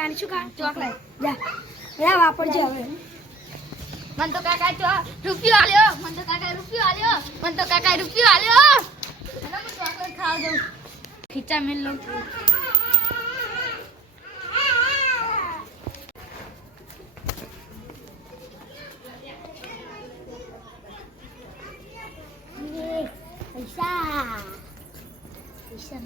ખાવાની શું ખાવાનું ચોકલેટ. જા. લે વાપરજે હવે. મન તો કાકા ચો રૂપિયો આલ્યો. મન તો કાકા રૂપિયો આલ્યો. મન તો કાકા રૂપિયો આલ્યો. અને હું ચોકલેટ ખાવ જાઉં ખીચા મેલ લઉં પૈસા. પૈસા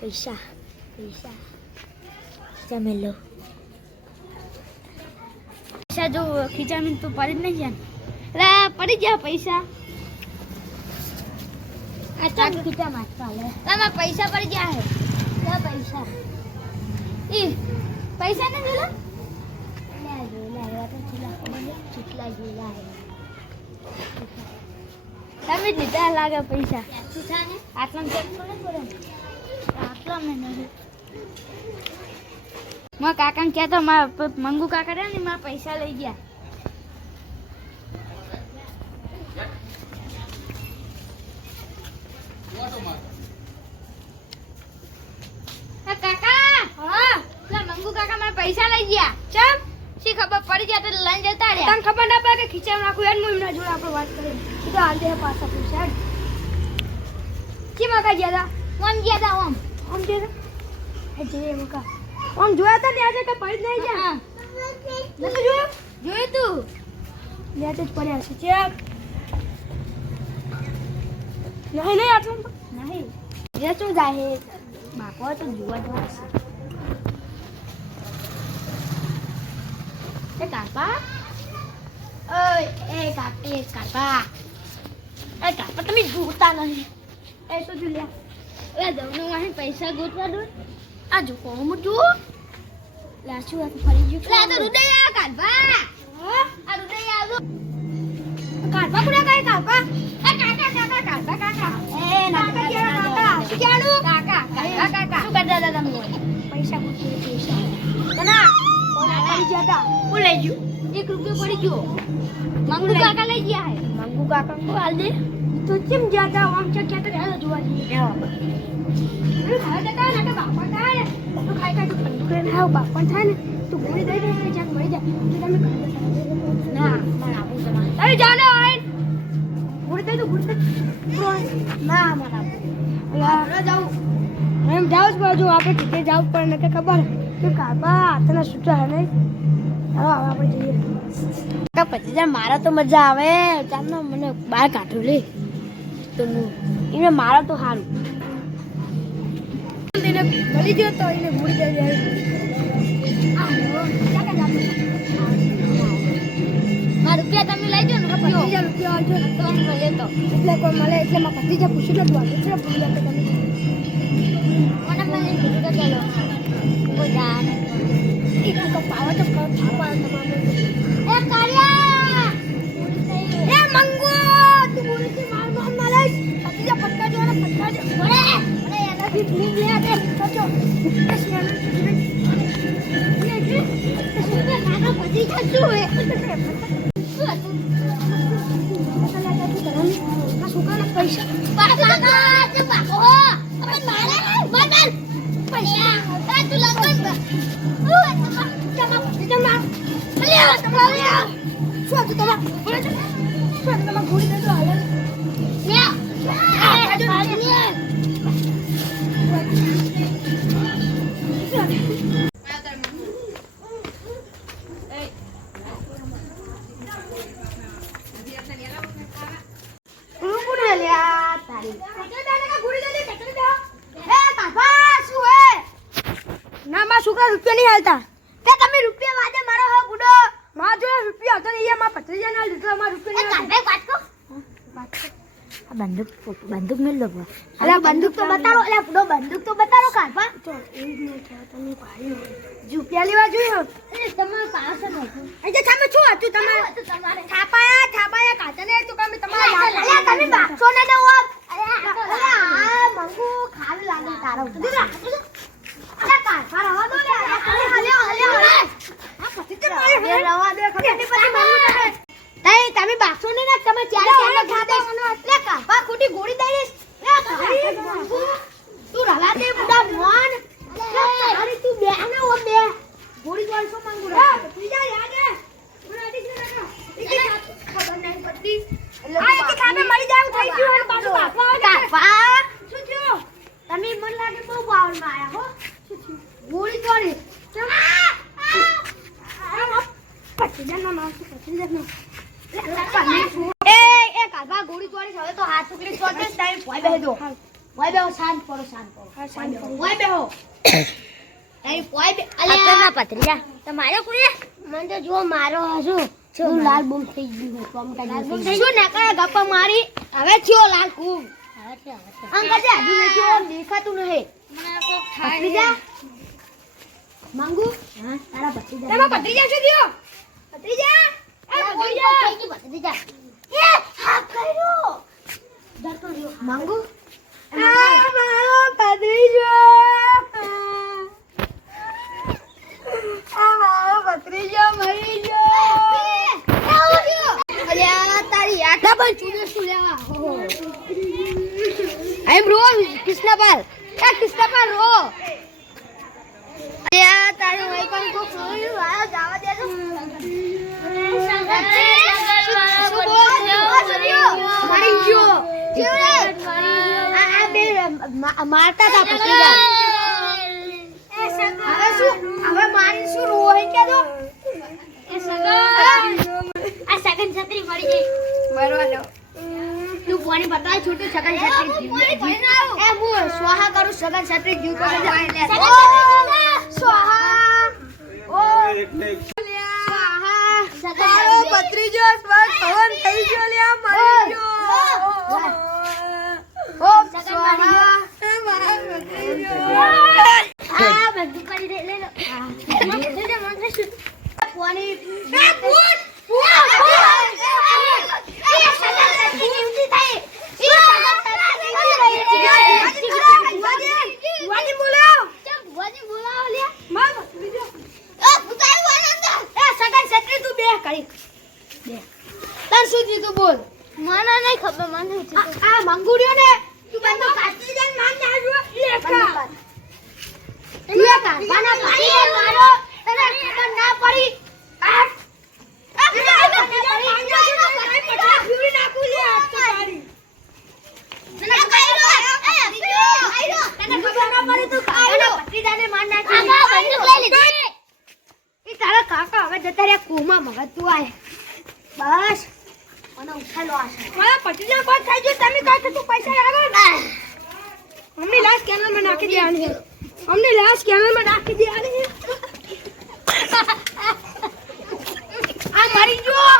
પૈસા. પૈસા. પૈસા મેલો પૈસા જો ખીચા મેલ તો પડી જ નહીં જાય લે પડી ગયા પૈસા આ ચાલ ખીચા મારતા લે લામાં પૈસા પડી ગયા હે લે પૈસા ઈ પૈસા ને જોલો લે જો લે એવા તો ચીલા ખબર ચીટલા જેલા હે તમે જ લીધા લાગે પૈસા તું થા ને આટલા ચેક થોડે પડે આટલા મેં નહીં મારા કાકાને કહેતો મારા મંગુ કાકા રહ્યા ને મારા પૈસા લઈ ગયા. કાકા! હા? પેલા મંગુ કાકા મારા પૈસા લઈ ગયા. ચમ? શી ખબર પડી ગયા તો લઈને જતા રહ્યા. તને ખબર ના પડે કે ખીચામાં નાખું યાર હું એમના જોડે આપણે વાત કરી તો હાલ દે પાછા પૈસા હેડ. કી મકા ગયા તા ઓમ ગયા તા ઓમ જે હે જે મકા. આમ જોયા તા આજે કે પડી જ નહીં હા નથી જોયું? જોયું તું. લે જ પડ્યા છે. ચેક. નહીં નહીં આટલું નહીં. જે શું જાહે? બાપો તો જોવા જ હશે એ કાપા ઓય એ કાપ એ કાપા એ કાપા તમે જોતા નહીં. એ તો જો લે એ દવનું અહીં પૈસા ગોતવા દો આ જો કોમ જો લે આ ફરી ગયું લા તો રૂદૈયા આ હા? આ રૂદૈયા આવજો કાપા કુડા કાય કાપા એ કાકા કાકા કાકા કાકા એ નાકા કે કાકા શું કહેવાનું? કાકા કાકા કાકા શું કરતા દાદા તમે પૈસા પૂછે પૈસા કના ઓલા પડી ગયા તા હું લઈ ગયું એક રૂપિયો પડી ગયો મંગુ કાકા લઈ ગયા હે મંગુ કાકા કો આલ દે તો ચેમ જાતા આમ કે તો હેલો જોવા જઈએ ખાવા જતા ને બાપા ને બાપા થાય ને તો ગોળી દઈ દે એટલે જ્યાં મરી જાય તો તમે જતા ના મને આપું તમારે અરે જાને આઈ ગોળી દઈ દો ગોળી ના મને આપો જાઉં એમ જાવ જ બાજુ આપણે ટીકે જાવ પણ કે ખબર કે કાબા હાથના સૂટા હે નહીં ચાલો હવે આપણે જઈએ પછી જાય મારા તો મજા આવે ચાલનો મને બહાર કાઢું લે. તો એને મારા તો સારું એને મળી ગયો તો એને ભૂલી જાય મારા રૂપિયા તમે લઈ જાઓ ને રૂપિયો રૂપિયા આવજો. તો મળે તો એટલે કોઈ મળે એટલે મારા ભત્રીજા પૂછી લો તું એટલે ભૂલી જાય તમે? મને મને કીધું તો ચાલો. કોઈ એક પાવા તો ખાવા તમારે. જશું હે પૈસા રૂપિયા તે તમે રૂપિયા વાદે મારો હો ગુડો માં જો રૂપિયા હતો ને એ માં પત્રીજા ના લીધો માં રૂપિયા નહીં કાઢે વાટકો આ બંદૂક બંદૂક મેલ લો અલા બંદૂક તો બતાવો અલા ગુડો બંદૂક તો બતારો કાઢવા તો એ જ નહીં થયો તમે ભાઈ રૂપિયા લેવા જોયો? એ તમારા પાસે નહોતું આજે તમે શું હતું તમે તમારે. થાપાયા થાપાયા કાચા ને તો તમે તમારા અલા તમે બાક્ષો ને દો અલા આ મંગુ ખાવી લાગે તારો અલા કાઢવા રવા દો ને અલા હલ્યો હલ્યો આ પછી તે મારી હલ્યો રવા દે ખબર નહીં પછી મંગુ તમે તઈ તમે બાક્ષો ને ના તમે ચાર ચાર ખા દે લે કાપા ખોટી ગોળી દઈ દઈશ લે કાઢી મંગુ તું રવા દે દોઢસો માંગુ હા, ભત્રીજા યાદ હે? મને અડી છે કાકા. એકી સાપ- ખબર નહીં પડતી આ એકી સાપે મરી જાય એવું થઈ ગયું અને પાછું ભાગવા આવે છે. કાપા શું થયું? તમે મને લાગે બહુ પાવરમાં આયા હો શું થયું? ગોળી તોડી કેમ? આમ આપ. ભત્રીજાનું નામ શું? ભત્રીજાનું. એ એ કાકા ગોળી તોડી હવે તો હાથ ઉકળી તોડે ટાઈમ બેહી દો હાલ. ભોય બેહો શાંત પડો શાંત પડો હા, શાંત પડો. ભોય બેહો ભોય બે અલ્યા પત્રીજા તમારો કોઈ મને તો જો મારો હજુ હું લાલ બૂમ થઈ ગયું બૂમ થઈ શું ના કરે ગપ્પા મારી? હવે થયો લાલ કુમ અંકલ જે હજુ નથી થયો દેખાતું નહીં ભત્રીજા? માંગુ? તારા ભત્રીજા એમાં ભત્રીજા શું થયું? ભત્રીજા! એ ભત્રીજા! ભત્રીજા. એ હા કર્યો. ડરતો રહ્યો. માંગુ? આ મારો ભત્રીજો! આ મારો ભત્રીજો. મરી ગયો! અલ્યા તારી આટલા પણ ચૂડે શું લેવા આઈ એમ રો, કૃષ્ણપાલ. એ કૃષ્ણપાલ, રો. અલ્યા તારી હોય પણ કોક રોયું. આ જાવા દે તો મરી ગયો. મારતા હતા ભત્રીજા. હવે શું હવે મારી શું રોય કે તો આ સગન છત્રી મળી ગઈ મરવા દો. તું કોની બતાય છોટું સગન છત્રી જીવ એ હું સ્વાહા કરું સગન છત્રી જીવ તો સ્વાહા. ઓ સ્વાહા. સગન મારો છત્રી ભત્રીજો થઈ ગયો લ્યા, મરી ગયો. ઓમ સ્વાહા. એ મારો ભત્રીજો. આ બધું કરી દે લે. લો મંત્ર દે મંત્ર શું કોની એ ભૂત ભુવાજી બોલાવો. મારો ભત્રીજો. મને નહીં ખબર મને આ મંગુડિયો ને તું બંધો ભત્રીજાને માર નાખ્યો. લેખા. તું એ કારખાના પાડી દે મારો તને ખબર ના પડી આ આ ભત્રીજાને માર નાખ્યો. પછી ફ્યુરી નાખું લે, આ તો તારી. તને ખબર ના પડી તું કાકાના ભત્રીજાને માર નાખી કાકા બંદૂક લઈ લીધી ઈ તારા કાકા હવે જતા રહ્યા કુમાં મગજ તું આય બસ મને ઉઠાલો આશે મારા ભત્રીજાને કોઈ થઈ ગયું, તમે કહો છો તું પૈસા લાવો ને. અમને લાશ નાખી છે. અમને લાશ કેનલમાં નાખી દે આને આ મરી ગયો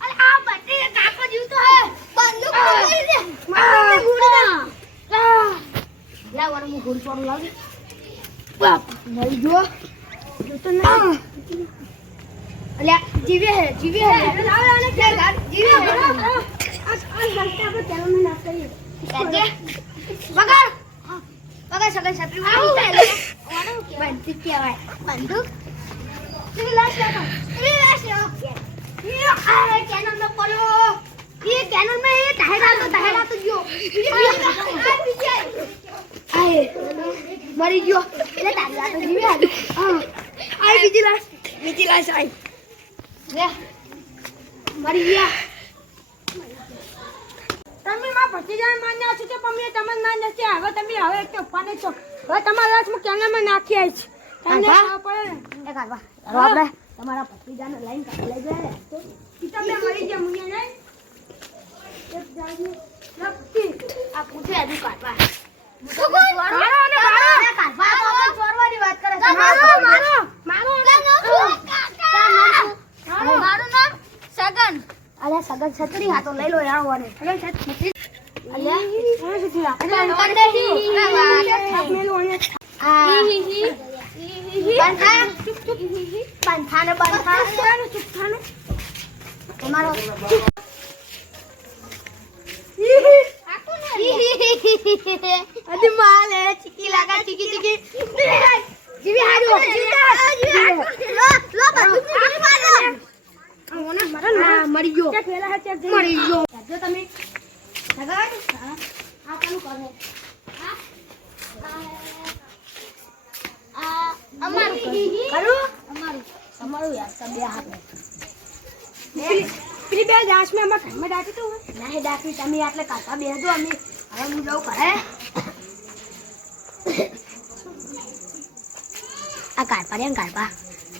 અરે આ ભત્રીજા કાકો જીવતો હે બંદૂક લઈ લે મારા ગુડી દે. વર હું ગુડ પર લાવી બાપ મરી ગયો જોતો ના અલ્યા જીવે હે જીવે હે લાવ આને કે. જીવે હે આ- આ- બનતા આપણે કેનલમાં નાખી દે બગર બગા સગા છત્રી આવું. પહેલે ઓનો બંદૂક કહેવાય. બંદૂક ત્રી લાશ રાખો ત્રી લાશ રાખો યો આ કેનન નો કોલો. ये कैनन में ये टहरा तो टहरा तो जो आए मरी जो ले टहरा तो जीवे आए बीजी लाश बीजी लाश आई ले मरी गया ભત્રીજાને છે, તમને નથી. હવે તમે હવે એક તો છો. હવે તમારા નાખી. તમને ખબર પડે ને. તમારા લઈને લઈ જાય તો મરી મુંજે નહીં? એક લપટી. આ પૂછે હજુ કાઢવા સગન. છત્રી હા તો લઈ લો યાર તમારો અરે માલે, ચીકી લાગા, ચીકી, ચીકી. જીવી હાજો લો બધું જીવી મારો આ ઓને મારો ને. આ મરી ગયો ચેક વેલા હે, ચેક જઈને. મરી ગયો જો તમે સગન આ ચાલુ કરે આ કરું યાર તો બે હાથ. પેલી બે દાસ મેં અમારા ઘરમાં ડાકી તો ના નહીં ડાકી તમે આટલે કાકા બે દો અમે. હવે હું જઉં કરે આ કારપા રે કાઢપા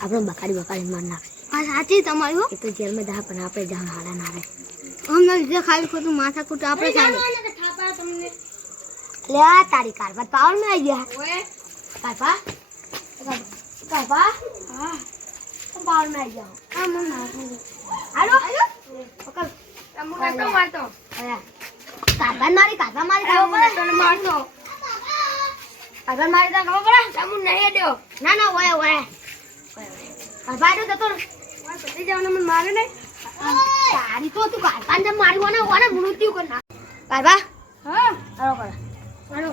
આપણો બકાડી બકાડી માર નાખશે. આ સાચી તમારું એ તો જેલમાં જા પણ આપણે જાણ હાડા ના રહે. અમને લીધે ખાલી ખોટું માથા કૂટ આપણે ખાલી લે આ તારી કારપા પાવરમાં આવી ગયા. ઓએ કારપા. કારપા. હા. પાવરમાં જાઓ. આ મને નાખું હાલો. પકડ. તમને તો મારતો. કારપા મારી કારપા મારી તને મારતો. કારપા મારી તને ખબર પડે? તમને નહીં દેવો ના ના ઓય ઓય. આડો જતો રહે. પતી જવાનું મને મારે નહીં. તારી તો તું કારપાન જેમ મારી ઓને ઓને મૃત્યુ કર નાખ કારપા હા. હાલો કરો હાલો.